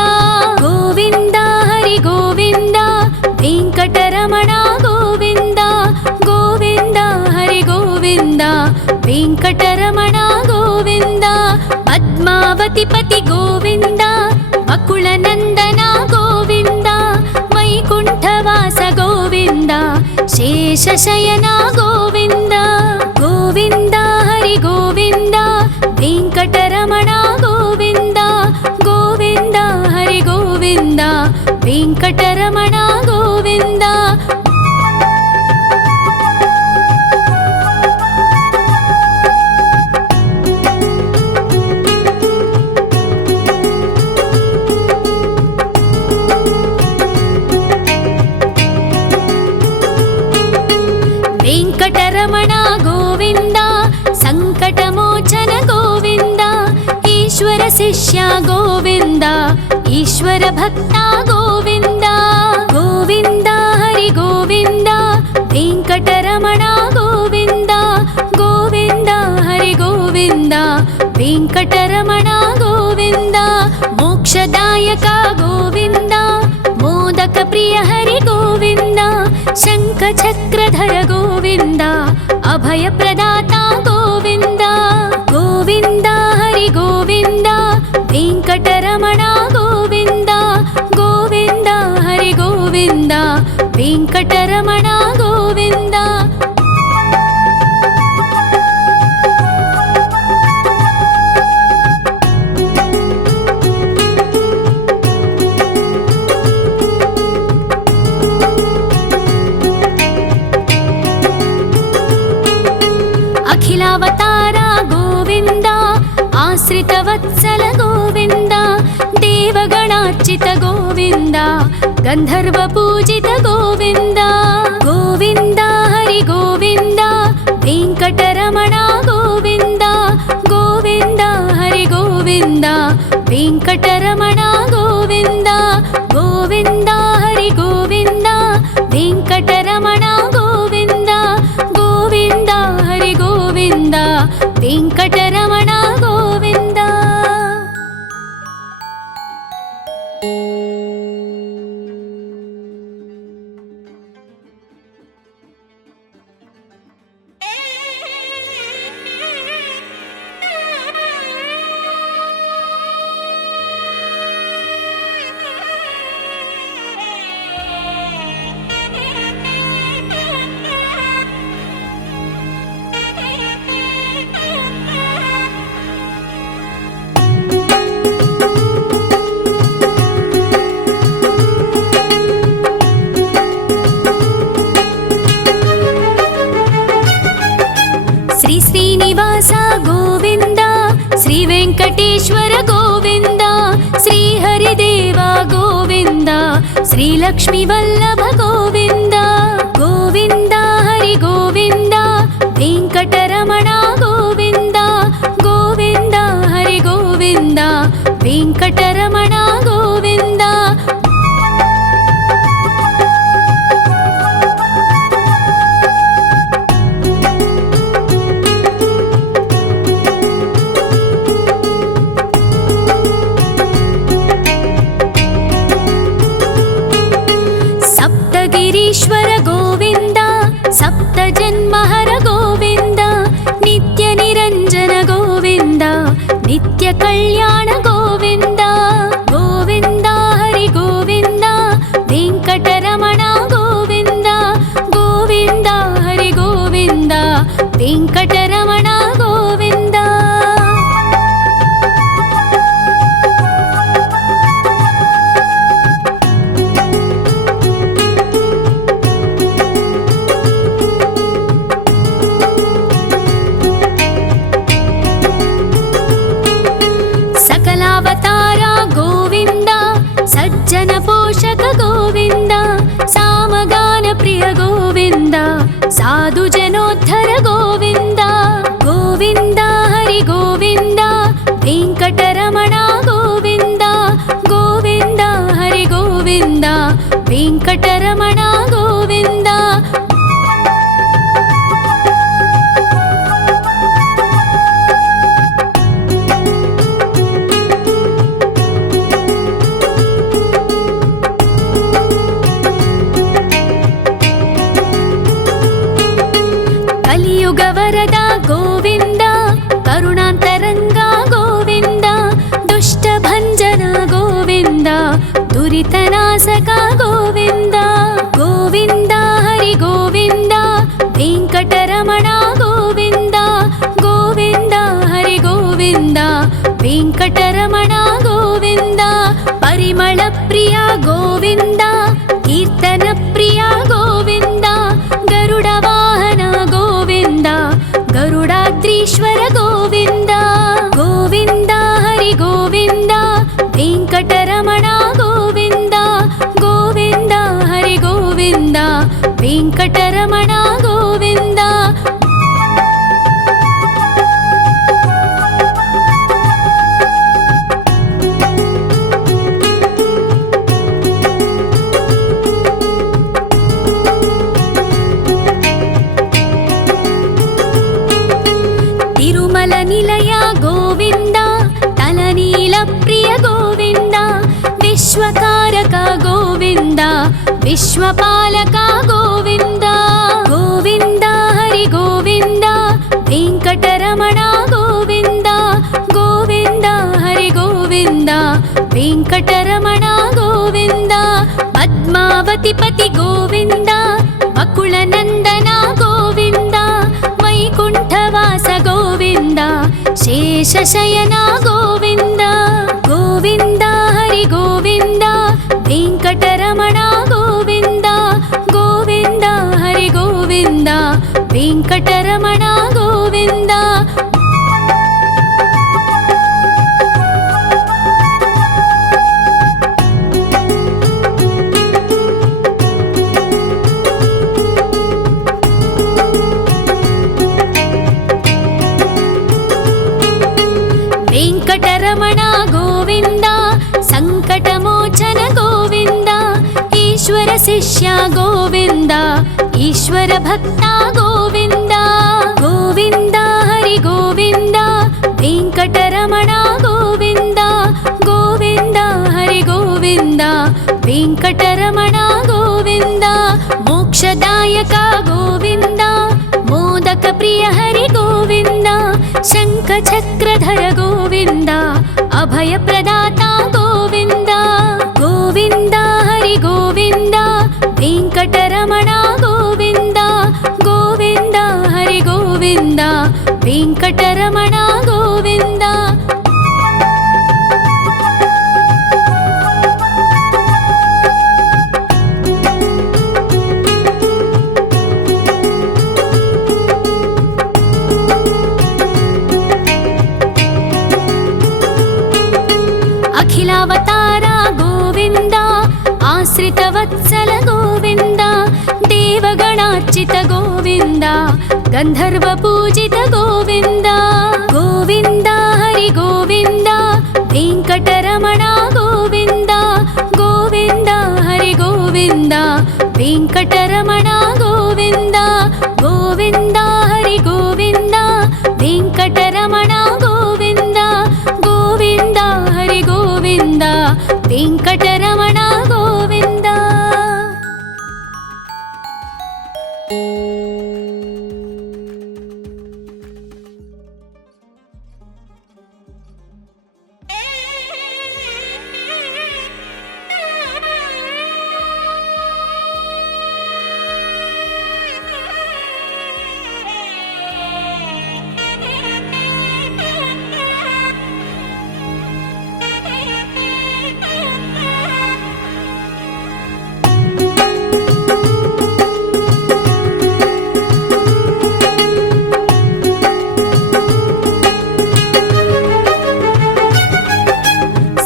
గోవింద హరి గోవింద వెంకటరమణ గోవింద గోవింద హరి గోవింద వెంకటరమణ గోవింద పద్మావతి పతి గోవింద వకుళ నందన గోవింద వైకుంఠవాస గోవింద శేషశయన గోవింద గోవింద హరి గోవింద వెంకటరమణ గోవింద గోవింద హరి గోవింద వెంకటరమణ గోవింద వెంకటరమణ గోవింద సంకటమోచన గోవింద ఈశ్వర శిష్య గోవింద ఈశ్వర భక్త గోవింద గోవింద హరి గోవింద వెంకటరమణ గోవింద గోవింద హరి గోవింద వెంకటరమణ గోవింద మోక్షదాయక గోవింద మోదక ప్రియ హరి గోవింద శంఖ చక్రధర గోవింద అభయ ప్రదాత గోవింద గోవింద హరి గోవింద వెంకటరమణ గోవింద గోవింద హరి గోవింద వెంకటరమణ గోవింద ಗೋವಿಂದ ದೇವಗಣಾರ್ಚಿತ ಗೋವಿಂದ ಗಂಧರ್ವ ಪೂಜಿತ ಗೋವಿಂದ ಗೋವಿಂದ ಹರಿ ಗೋವಿಂದ ವೆಂಕಟರಮಣ ಗೋವಿಂದ ಗೋವಿಂದ ಹರಿ ಗೋವಿಂದ ವೆಂಕಟರಮಣ ಗೋವಿಂದ ಗೋವಿಂದ ಹರಿ ಗೋವಿಂದ ವೆಂಕಟರಮಣ ಗೋವಿಂದ ಗೋವಿಂದ ಹರಿ ಗೋವಿಂದ ವೆಂಕಟರಮಣ ಗೋವಿಂದ. ಶ್ರೀ ಶ್ರೀನಿವಾಸ ಗೋವಿಂದ ಶ್ರೀ ವೆಂಕಟೇಶ್ವರ ಗೋವಿಂದ ಶ್ರೀ ಹರಿದೇವ ಗೋವಿಂದ ಶ್ರೀ ಲಕ್ಷ್ಮೀ ವಲ್ಲಭ ಗೋವಿಂದ ಗೋವಿಂದ ಹರಿ ಗೋವಿಂದ ವೆಂಕಟರಮಣ ಗೋವಿಂದ ಗೋವಿಂದ ಹರಿ ಗೋವಿಂದ ವೆಂಕಟರಮಣ ಗೋವಿಂದ. ಗಿರೀಶ್ವರ ಗೋವಿಂದ ಸಪ್ತ ಜನ್ಮಹರ ಗೋವಿಂದ ನಿತ್ಯ ನಿರಂಜನ ಗೋವಿಂದ ನಿತ್ಯ ಕಲ್ಯಾಣ ಗೋವಿಂದ ಗೋವಿಂದ ಹರಿ ಗೋವಿಂದ ವೆಂಕಟರಮಣ ಗೋವಿಂದ ಗೋವಿಂದ ಹರಿ ಗೋವಿಂದ ವೆಂಕಟರಮಣ ಗೋವಿಂದ. ಅವತಾರ ಗೋವಿಂದ ಸಜ್ಜನ ಪೋಷಕ ಗೋವಿಂದ ಸಾಮಗಾನ ಪ್ರಿಯ ಗೋವಿಂದ ಸಾಧು ಜನೋದ್ಧರ ಗೋವಿಂದ ಗೋವಿಂದ ಹರಿ ಗೋವಿಂದ ವೆಂಕಟರಮಣ ಗೋವಿಂದ ಗೋವಿಂದ ಹರಿ ಗೋವಿಂದ ವೆಂಕಟರಮಣ ಗೋವಿಂದ. ಕಲಿಯುಗ ವರದ ಗೋವಿಂದ ಕರುಣಾಂತರಂಗ ಗೋವಿಂದ ದುಷ್ಟ ಭಂಜನ ಗೋವಿಂದ ದುರಿತನಾಶಕ ಗೋವಿಂದ ಗೋವಿಂದ ಹರಿ ಗೋವಿಂದ ವೆಂಕಟರಮಣ ಗೋವಿಂದ ಗೋವಿಂದ ಹರಿ ಗೋವಿಂದ ವೆಂಕಟರಮಣ ಗೋವಿಂದ. ಪರಿಮಳ ಪ್ರಿಯ ಗೋವಿಂದ ಕೀರ್ತನ ಪ್ರಿಯ ಗೋವಿಂದ ಗರುಡ ವಾಹನ ಗೋವಿಂದ ಗರುಡಾದ್ರೀಶ್ವರ ಗೋವಿಂದ ಗೋವಿಂದ ಹರಿ ಗೋವಿಂದ ವೆಂಕಟರಮಣ ಗೋವಿಂದ ಗೋವಿಂದ ಹರಿ ಗೋವಿಂದ ವೆಂಕಟರಮಣ ಗೋವಿಂದ. ತಿರುಮಲ ನಿಲಯ ಗೋವಿಂದ ತಲನೀಲ ಪ್ರಿಯ ಗೋವಿಂದ ವಿಶ್ವಕಾರಕ ಗೋವಿಂದ ವಿಶ್ವಪಾಲಕ ಗೋವಿಂದ ಗೋವಿಂದ ಹರಿ ಗೋವಿಂದ ವೆಂಕಟರಮಣ ಗೋವಿಂದ ಗೋವಿಂದ ಹರಿ ಗೋವಿಂದ ವೆಂಕಟರಮಣ ಗೋವಿಂದ. ಪದ್ಮಾವತಿ ಪತಿ ಗೋವಿಂದ ಅಕುಳ ನಂದನ ಗೋವಿಂದ ವೈಕುಂಠವಾಸ ಗೋವಿಂದ ಶೇಷಶಯನ ಗೋವಿಂದ ಗೋವಿಂದ ಹರಿ ಗೋವಿಂದ ವೆಂಕಟರಮಣ ಗೋವಿಂದ ಗೋವಿಂದ ಹರಿ ಗೋವಿಂದ ವೆಂಕಟರಮಣ ಗೋವಿಂದ. ಶಿಷ್ಯ ಗೋವಿಂದ ಈಶ್ವರ ಭಕ್ತ ಗೋವಿಂದ ಗೋವಿಂದ ಹರಿ ಗೋವಿಂದ ವೆಂಕಟರಮಣ ಗೋವಿಂದ ಗೋವಿಂದ ಹರಿ ಗೋವಿಂದ ವೆಂಕಟರಮಣ ಗೋವಿಂದ ಮೋಕ್ಷದಾಯಕ ಗೋವಿಂದ ಮೋದಕ ಪ್ರಿಯ ಹರಿ ಗೋವಿಂದ ಶಂಖ ಚಕ್ರಧರ ಗೋವಿಂದ ಅಭಯ ಪ್ರದಾತ ಗೋವಿಂದ ಗೋವಿಂದ ಹರಿ ಗೋವಿಂದ ವೆಂಕಟರಮಣ ಗೋವಿಂದ ಗೋವಿಂದ ಹರಿ ಗೋವಿಂದ ವೆಂಕಟರಮಣ ಗೋವಿಂದ ಅಖಿಲಾವತಾರ ಗೋವಿಂದ ಆಶ್ರಿತ ವತ್ಸಲ ಗೋವಿಂದ ದೇವಗಣಾರ್ಚಿತ ಗೋವಿಂದ ಗಂಧರ್ವ ಪೂಜಿತ ಗೋವಿಂದ ಗೋವಿಂದ ಹರಿ ಗೋವಿಂದ ವೆಂಕಟರಮಣ ಗೋವಿಂದ ಗೋವಿಂದ ಹರಿ ಗೋವಿಂದ ವೆಂಕಟರಮಣ ಗೋವಿಂದ ಗೋವಿಂದ ಹರಿ ಗೋವಿಂದ ವೆಂಕಟರಮಣ ಗೋವಿಂದ ಗೋವಿಂದ ಹರಿ ಗೋವಿಂದ ವೆಂಕಟರಮಣ ಗೋವಿಂದ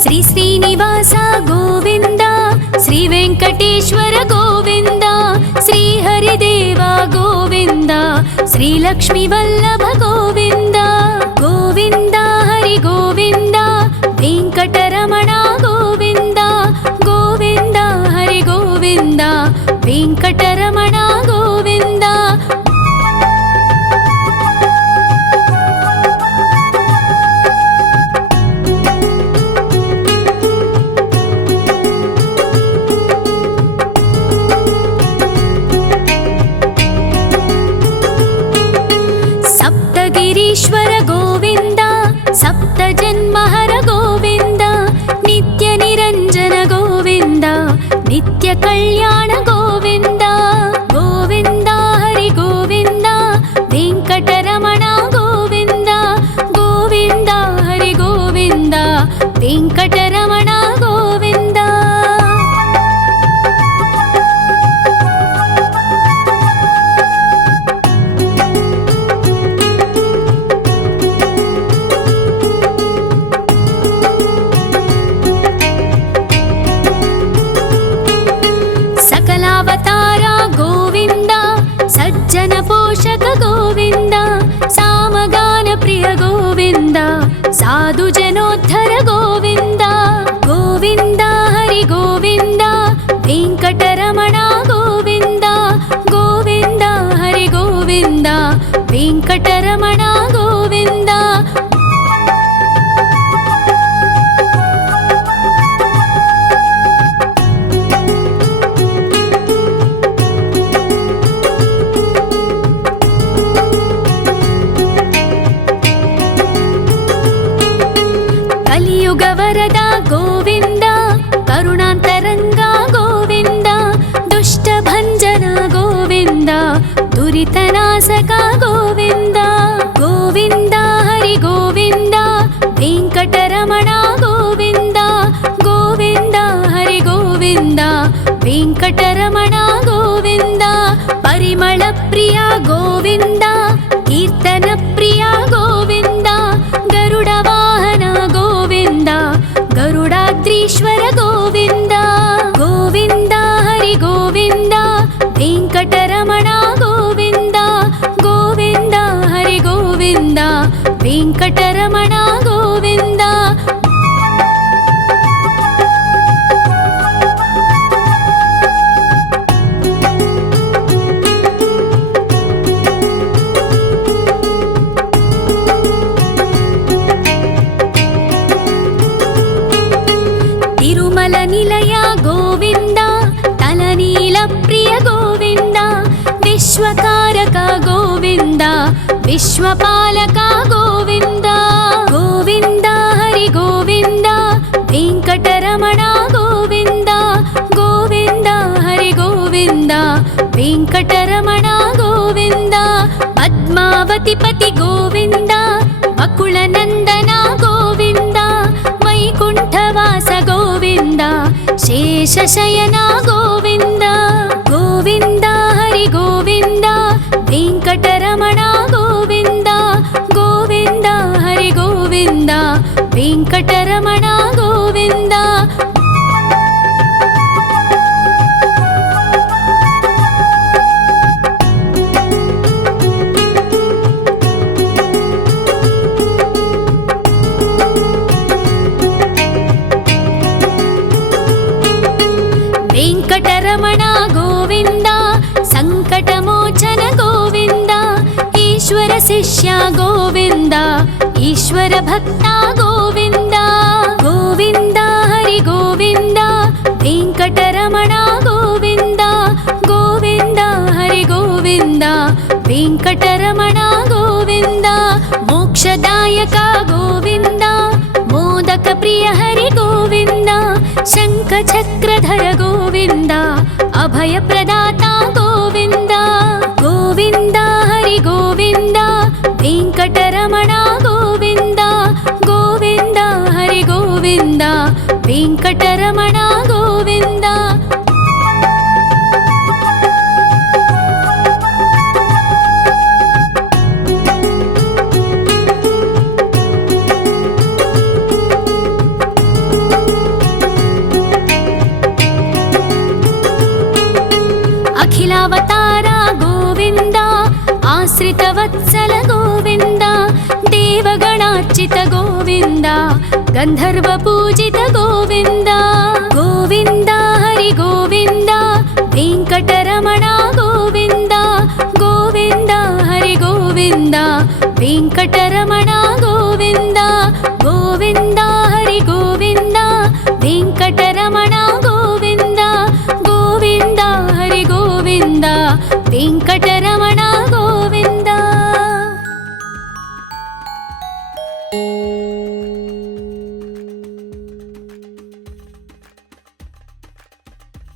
ಶ್ರೀ ಶ್ರೀನಿವಾಸ ಗೋವಿಂದ ಶ್ರೀ ವೆಂಕಟೇಶ್ವರ ಗೋವಿಂದ ಶ್ರೀ ಹರಿದೇವ ಗೋವಿಂದ ಶ್ರೀ ಲಕ್ಷ್ಮೀ ವಲ್ಲಭ ಗೋವಿಂದ ಗೋವಿಂದ ಹರಿ ಗೋವಿಂದ ವೆಂಕಟರಮಣ ಗೋವಿಂದ ಗೋವಿಂದ ಹರಿ ಗೋವಿಂದ ವೆಂಕಟರಮಣ ಗೋವಿಂದ ಸಪ್ತಗಿರೀಶ್ವರ ಗೋವಿಂದ ಸಪ್ತ ಜನ್ಮಹರ ಗೋವಿಂದ ನಿತ್ಯ ನಿರಂಜನ ಗೋವಿಂದ ನಿತ್ಯ ಕಲ್ಯಾಣ ಗೋವಿಂದ ಗೋವಿಂದ ಹರಿ ಗೋವಿಂದ ವೆಂಕಟರಮಣ ಗೋವಿಂದ ಗೋವಿಂದ ಹರಿ ಗೋವಿಂದ ವೆಂಕಟರಮಣ ಗೋವಿಂದ ಸಕಲಾವತಾರ ಗೋವಿಂದ ಸಜ್ಜನ ಪೋಷಕ ಗೋವಿಂದ ಸಾಮಗಾನ ಪ್ರಿಯ ಗೋವಿಂದ ಸಾಧು ಜನೋದ್ಧರ ಗೋವಿಂದ ಗೋವಿಂದ ಹರಿ ಗೋವಿಂದ ವೆಂಕಟರಮಣ ಗೋವಿಂದ ಗೋವಿಂದ ಹರಿ ಗೋವಿಂದ ವೆಂಕಟರಮಣ ಗೋವಿಂದ ಕಲಿಯುಗ ವರದ ಗೋವಿಂದ ಕರುಣಾಂತರಂಗ ಗೋವಿಂದ ದುಷ್ಟ ಭಂಜನ ಗೋವಿಂದ ದುರಿತನಾಶಕ ಗೋವಿಂದ ಗೋವಿಂದ ಹರಿ ಗೋವಿಂದ ವೆಂಕಟರಮಣ ಗೋವಿಂದ ಗೋವಿಂದ ಹರಿ ಗೋವಿಂದ ವೆಂಕಟರಮಣ ಗೋವಿಂದ ಪರಿಮಳ ಪ್ರಿಯ ಗೋವಿಂದ ಕೀರ್ತನ ಪ್ರಿಯ ಗೋವಿಂದ ಗರುಡ ವಾಹನ ಗೋವಿಂದ ಗರುಡಾದ್ರೀಶ್ವರ ಗೋವಿಂದ ಗೋವಿಂದ ಹರಿ ಗೋವಿಂದ ವೆಂಕಟರಮಣ ಗೋವಿಂದ ಗೋವಿಂದ ಹರಿ ಗೋವಿಂದ ವೆಂಕಟರಮಣ ಗೋವಿಂದ నిలయ గోవింద తలనీల ప్రియ గోవింద విశ్వకారక గోవింద విశ్వపాలక గోవింద గోవింద హరి గోవింద వెంకటరమణ గోవింద గోవింద హరి గోవింద వెంకటరమణ గోవింద పద్మావతి పతి గోవింద బకుళ నందన గోవింద వైకుంఠవాస గోవింద శేషశయన గోవింద గోవింద హరి గోవింద వెంకటరమణ గోవింద గోవింద హరి గోవింద వెంకటరమణ గోవింద వెంకటరమణ గోవింద సంకటమోచన గోవింద ఈశ్వర శిష్య గోవింద ఈశ్వర భక్త గోవింద గోవింద హరి గోవింద వెంకటరమణ గోవింద గోవింద హరి గోవింద వెంకటరమణ గోవింద మోక్షదాయక గోవింద మోదక ప్రియ హరి గోవింద శంఖ చక్రధర గోవింద అభయ ప్రదాత గోవింద గోవింద హరి గోవింద వెంకటరమణ గోవింద గోవింద హరి గోవింద వెంకటరమణ గోవింద అఖిలావతార గోవింద ఆశ్రిత వత్సల గోవింద దేవగణార్చిత గోవింద గంధర్వ పూజిత గోవింద గోవింద హరి గోవింద వెంకటరమణ గోవింద గోవింద హరి గోవింద వెంకటరమణ గోవింద గోవింద